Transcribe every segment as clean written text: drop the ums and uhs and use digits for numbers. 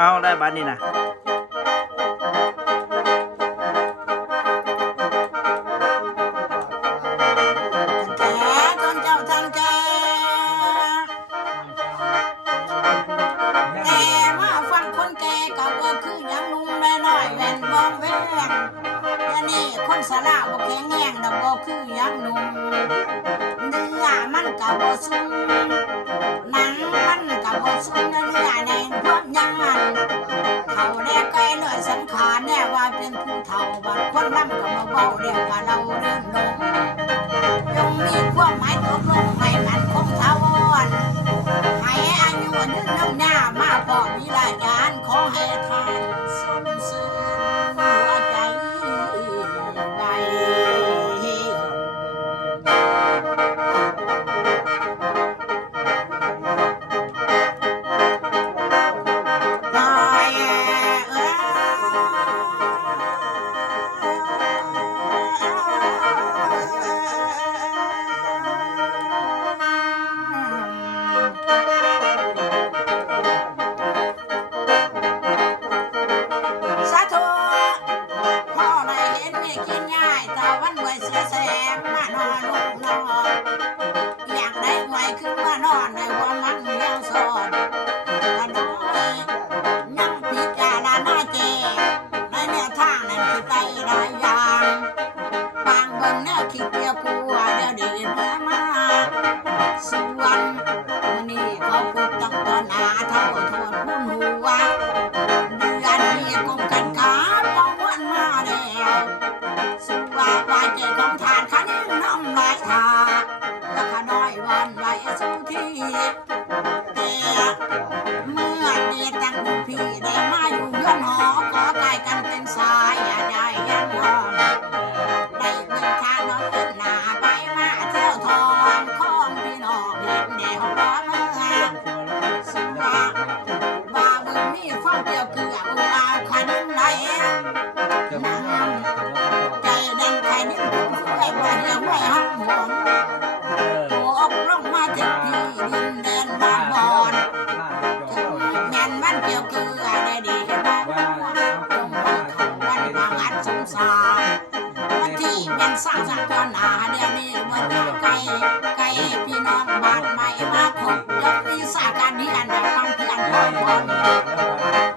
เอาได้บัตรนี่นะแก่จนเจ้าทันแก่แต่มาฟังคนแก่ก็ว่าคือยังนุ่มน้อยแว่นวองแวงเดี๋ยวนี้คนสลาบ่แข็งแรงดอกบ่คือยังนุ่มเนื้อมันก็บ่สุกหนังมันก็บ่สุกเนื้อแน่นพวกยังเขาแลไกลเนื้อสังขารแน่ว่าเป็นผู้เฒ่าบัดคนนำก็มาเว้าเรียกว่าเราเดินลงจงมีความหมายตกลงให้มันคงถาวรให้อายุยืนนำหน้ามาพอวิราญาณขอให้ท่านสมซื่อหัวใจไว้สาธุพ่อได้เห็นไม่กินง่ายแต่วันไว้เสียแสงมานอนลูกนอนอยากได้ไว้ขึ้นมานอนในความมันยังสอนกระน้อยยังพิจารณาเจในแนวทางนั้นคือได้หลายอย่างบางเบิ่งแนวคิดเดียวกลัวเดี๋ยวดีเมื่อมาส่วนมื้อนี้เขาพูดต้องตอนหาเท่าโทษผู้หัวเดือนนี้คงกันขาป้องวันมาแล้วสุว่าว่าใจของทานขันน้ำลายทาแล้วขน้อยวันไหวสุทีแต่เมื่อเดียตั้งดูพี่ได้มาอยู่เรือนหอขอกายกันเป็นสายอย่าได้ยังรอได้เบิ่งทางน้องขึ้นหน้าไปมาเที่ยวทองของพี่น้องเห็นแนวร้อนเมื่อสุว่าว่าเบิ่งมีฟังเกี่ยวเกืออุอาขันไหลน้ำใจดังใครนิ่มผู้ช่วยว่าเดี๋ยวไม่ห้องหวงตัวออกลงมาจากที่ดินแดนบ้านบอนแม่นมันเกี่ยวเกือได้ดีเห็นบอกว่าตรงวันเขาวันบางอัดสงสารวันที่แม่นสร้างสรรค์ก่อนหาเดี๋ยวนี้วันไกลไกลพี่น้องบ้านใหม่มาคบยกวิสาการนี้อันดับฟังเพื่อนพ่อคน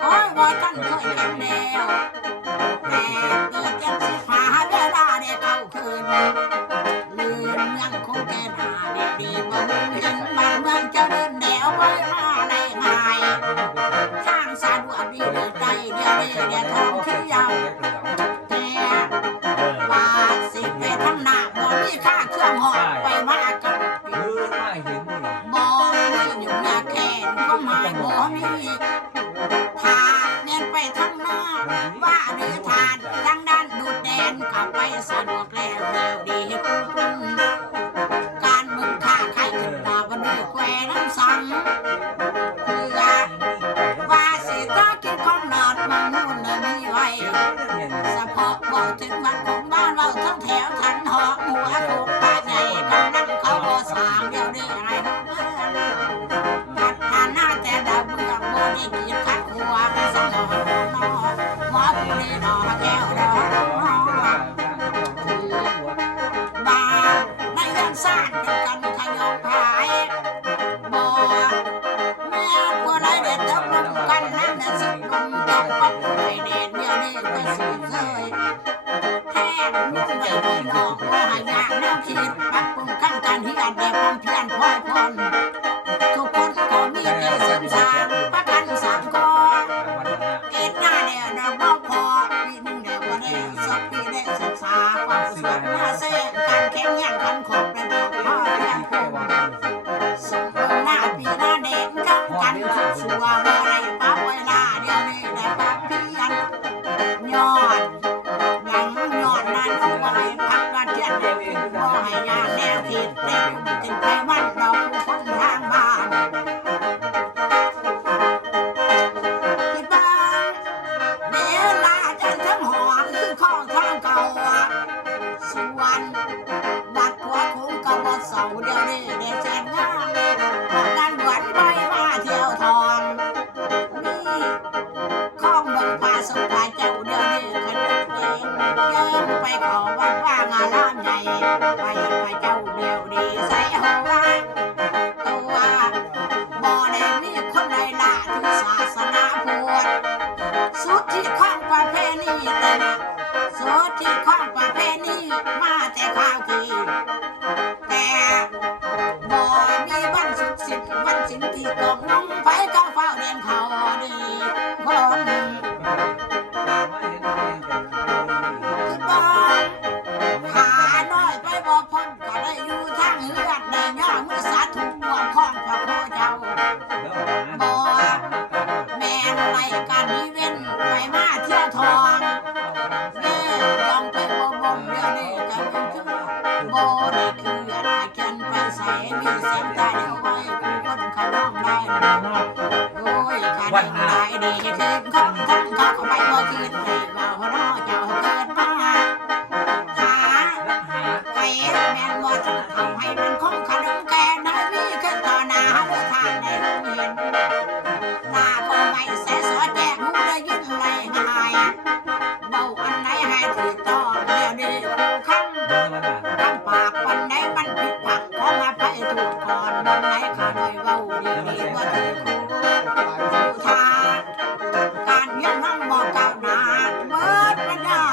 โอ้ยว่าท่านเคยเห็นแล้วแต่เกิดจังสิหาเวลาได้เข้าคืนลืมยังคงแก่หน้าเดี๋ยวดีบ่เห็นบ้านเมืองเจริญแนวไว้มาในง่ายทางสะดวกดีเดือดใจเดี๋ยวนี้เดี๋ยวท่องเที่ยวแต่ว่าสิไปทางหน้าบ่มีค่าเครื่องหอดไปมากับบ่มีอยู่หน้าแขนก็หมายบ่มีทางเน้นไปทางหน้าว่าหรือทานทางด้านดูดแดนกลับไปสะดวกแล้วเร็วดีให้คุณการมึงค่าใครขึ้นมาวันนี้แควน้ำสังเพื่อว่าสิตากินของหลอดมังนู่นเลยมีไว้สะพอกบอกถึงวันของบ้านเราทั้งแถวทันหอกหัวถูกปลาใหญ่กำลังเขาบ่สามเดียวนี้อะไรตัดผ่านหน้าแต่ดาวเบื้องบนได้กินขัดหัวสนอหมอผู้นี้หนอแก้วดอกบาในเรื่องซ่านเป็นกันขยองพายบ่แม่ผู้ใดเด็ดตกลงกันนั่นน่ะสิลงตกปักให้เด็ดเดียวนี้ก็สุดเลยแทนมุ่งไว้พี่น้องบ่ให้ยากแนวคิดปรับปรุงขั้นการเฮียนได้ความเพียรพอคนทุกคนก็มีใจศึกษาประกันสังคมเกิดหน้าเดียวเราบ่พอปีหนึ่งเดียวบ่ได้สักปีได้ศึกษาความสวยมาแท้การแข่งขันขันขอบเป็นพ่อเพียงผู้สมหน้าปีหน้าเด่นทั้งกันสัวบ่ได้ปรับเวลาเดี๋ยวนี้ได้ปรับเพียรยอดยังยอดนั้นเอาไว้พักกันเทียนได้บ่ให้ยากแนวคิดแต่จึงไปวันเราผู้คนทางบ้านคิดบ้างเวลาจันทั้งหอคือข้อทางเก่าส่วนบัดหัวคุ้งก็บ่เศร้าเดี๋ยวนี้ได้แจ้งงานบอกกันหวนไปมาเที่ยวทองมี นเขาดีคนคือบ้านหาน้อยไปบ่พ้นก็ได้อยู่ทางเฮือนได้ย่อมือสาธุบ่ของพระโคเจ้าบ่แม่นไรกันอีเว้นไปมาเที่ยวทองแม่ลองไปบ่บ่เดี๋ยวนี้ก็เป็นคือบ่ได้คืออยากให้ฉันไปใส่มีเสียงตาเดียวไว้คนเขาร้องได้โอ้ยการได้ดีคือคนทั้งเขาไปบ่คิดให้ว่าเนาะเจ้าเกิดมาหาให้แม่นบ่ถึงเขาให้มันคงขนมแกได้มีขึ้นต่อหน้าเด้อทางในโรงเรียนตาก็ไม่แสสอแจ้งหูได้ยินไรง่ายเบาอันไหนให้ถือต้องเดี๋ยวนี้คำปากวันไหนมันผิดผักขอมาไปถูกก่อนวันไหนข้าได้เบาดีว่าถือคู่ทาการยังน้ำบอกก้าวหน้าเบิดปัญญา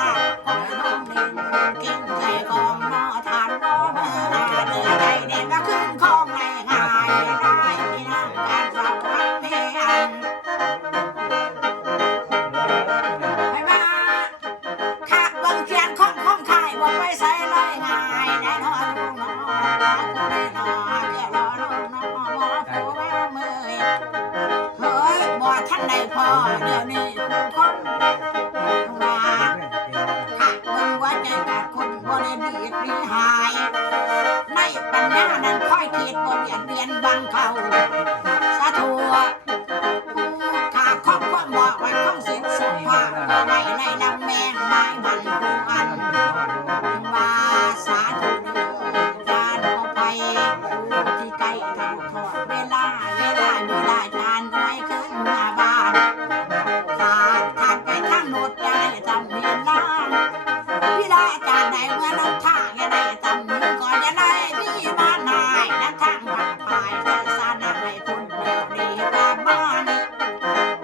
ของน้องนินเก่งใจของนอทานบ่เมื่อเดือใดเด็กก็ขึ้นของไรง่ายได้ที่นั่งการสอบพักเพอันไปมาข้าบังเขียนของไทยบอกไปใส่เลยง่ายได้นอลูกนอกูได้นอแก่รอลูกนอหมอผู้ว่าเมื่อยเฮ้ยบ่ท่านใดพอเดี๋ยวนี้คนว่าข้าเบิ่งว่าใจกัดคนบ่ได้ดีดดีหายในปัญญานั้นค่อยคิดบ่เบียดเบียนบังเขาสาธุข้าครอบความบอกว่าของสิทธิ์สุภาพบ่ไว้ในลำแมงไม้มันผู้อันว่าสาธุเด้อจานเข้าไปผู้ที่ใกล้เท่าทอดเวลาจานไว้ขึ้นมาบ้านทานไปทางโนดได้จำเนียนล้านเวลาจานใดเมื่อน้ำท่าอย่าได้จำมือก่อนอย่าได้มีบ้านนายน้ำทางผ่านไปแต่สานาให้คนเดียวนี้กลับบ้าน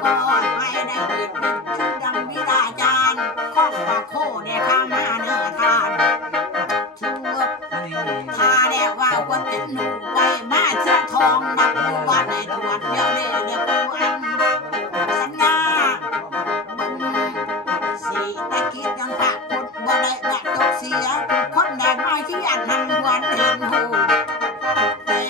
ก็ให้ได้ดีเป็นคือดังวิลาจานของปากโคเนี่ยข้ามาเนื้อทานชูทาแล้วว่าคนเป็นหนูไปมาเที่ยวทองนับผู้ว่าในตรวจเดียวเดียวผู้อันสัญญาบึงสีตะกี้ยังปากคนบ่ได้แบบตกเสียคนแดงน้อยที่อันนั้นวันเห็นหูแต่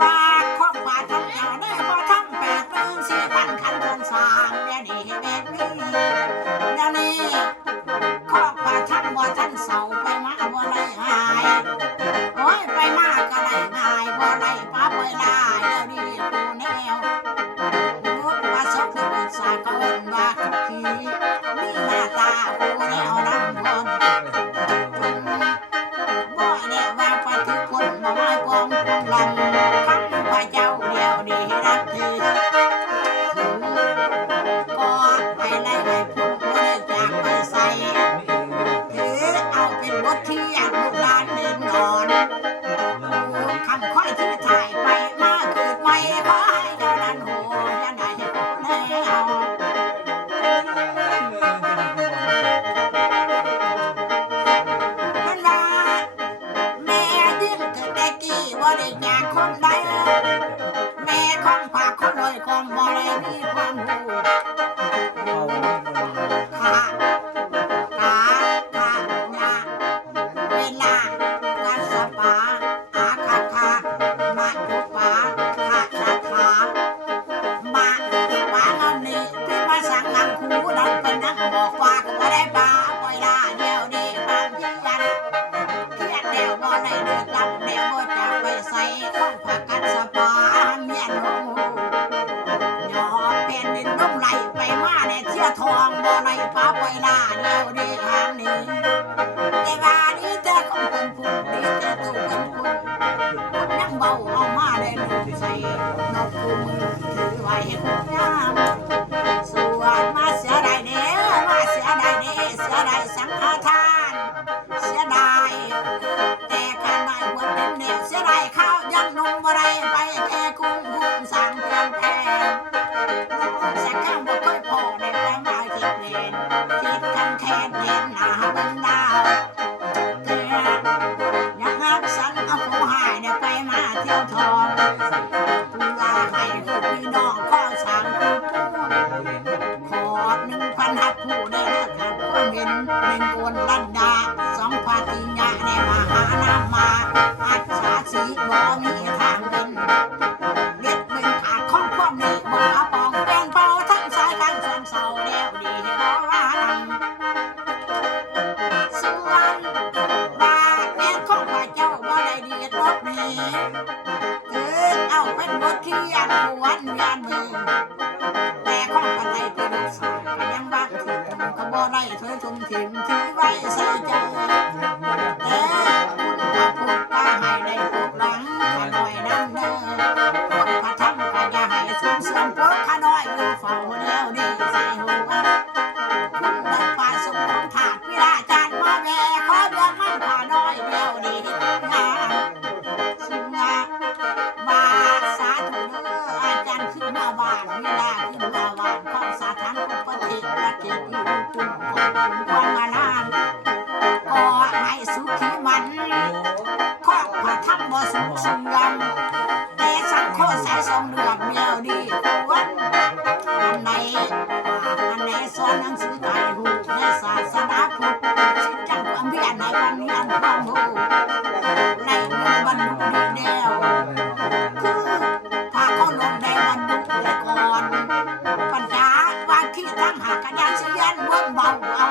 ว่าข้อฝ่าทำเจ้าได้พอทำ8,400,000คันคนสร้างเดี๋ยวนี้แบบนี้เดี๋ยวนี้ข้อฝ่าทำว่าท่านเสาไปมาบ่ไรหายโอ้ยไปมาก็ได้ง่ายบ่ไรป้าไปลาเดี๋ยวนี้กูแนวรู้ว่าสมเด็จสาก็เอิ้นว่าทุกทีมีหน้าตากูแนวน้ำคนบ่ได้ว่าปฏิคุณบ่ไม้กองลำทั้งพระเจ้าเดียวนี้รักถือก็ให้ไล่ให้พุ่งบ่ได้จากไปใส่ถือเอาเป็นบทที่อันลูกหลานเดินนอนคำค่อยที่ถ่ายไปมาเกิดไม่ขอให้เจ้านั้นโหอย่าได้แนวมันว่าแม่ยิ่งเกิดแต่กี้ว่าได้จากคนใดแม่ของฝากคนรวยของบ่ได้มีความรู้ขาญาเวลาการสปาอาคามาจุปาขาชาถามาจุปาเงินนี่ที่มาสั่งนางคูดันเป็นนักบอกว่าก็บ่ได้ปาปล่อยลาเดียวดีบางทีกันเทียนเดียวบ่ได้เดือดร้อนเดียวบ่จะไปใส่ของผักกันสปาเมียนหูยอเป็นดินร่มไหลไปมาเนี่ยเชี่ยทองบ่ได้ปาปล่อยลาเดียวดีทางนี้แต่ว่านี้แต่ของคนพูดดีแต่ตัวกันคุณยังเบาเอามาได้ลูกใส่นกคู่มือถือไว้ให้คุณงามส่วนมาเสียดายเด้อมาเสียดายเด้อเสียดายสังฆทานเสียดายแต่การได้หัวเป็นเดียวเสียดายข้าวยังนมบ่ได้ไปแค่คุ้มสั่งเพียงแค่สักคำบอก ถิ่นที่ไว้ใส่ใจแต่คุณพระพุทธก็ให้ได้ปลูกหลังขาน้อยน้ำเด้อคุณพระธรรมก็อย่าให้สูญเสื่อมพวกขาน้อยอยู่เฝ้าแล้วดีใส่หัวคุณพระป่าสุขของถาดวิราจารย์มาแม่ขอเดือนมันขาน้อยเดียวดีงามสุงาบาสาธุเด้ออาจารย์ขึ้นมาบ้านเวลาขึ้นมาบ้านของสาธารณอุปถิประเทศอยู่ปุ่นของความมานานก็ให้สุขีมันข้อพระธรรมบ่สูงเสื่อมแต่สังโฆใส่ทรงเดือดเดียวดีควรอันไหนสอนหนังสือไทยหูในศาสนาพุทธสิจังความเพียรในวันนี้อันความหูในมือบรรลุดีเดียวคือถ้าเขาลงในบรรลุแต่ก่อนปัญญาว่าที่ทั้งหากระยานเสียนเบิ่งเบาเอา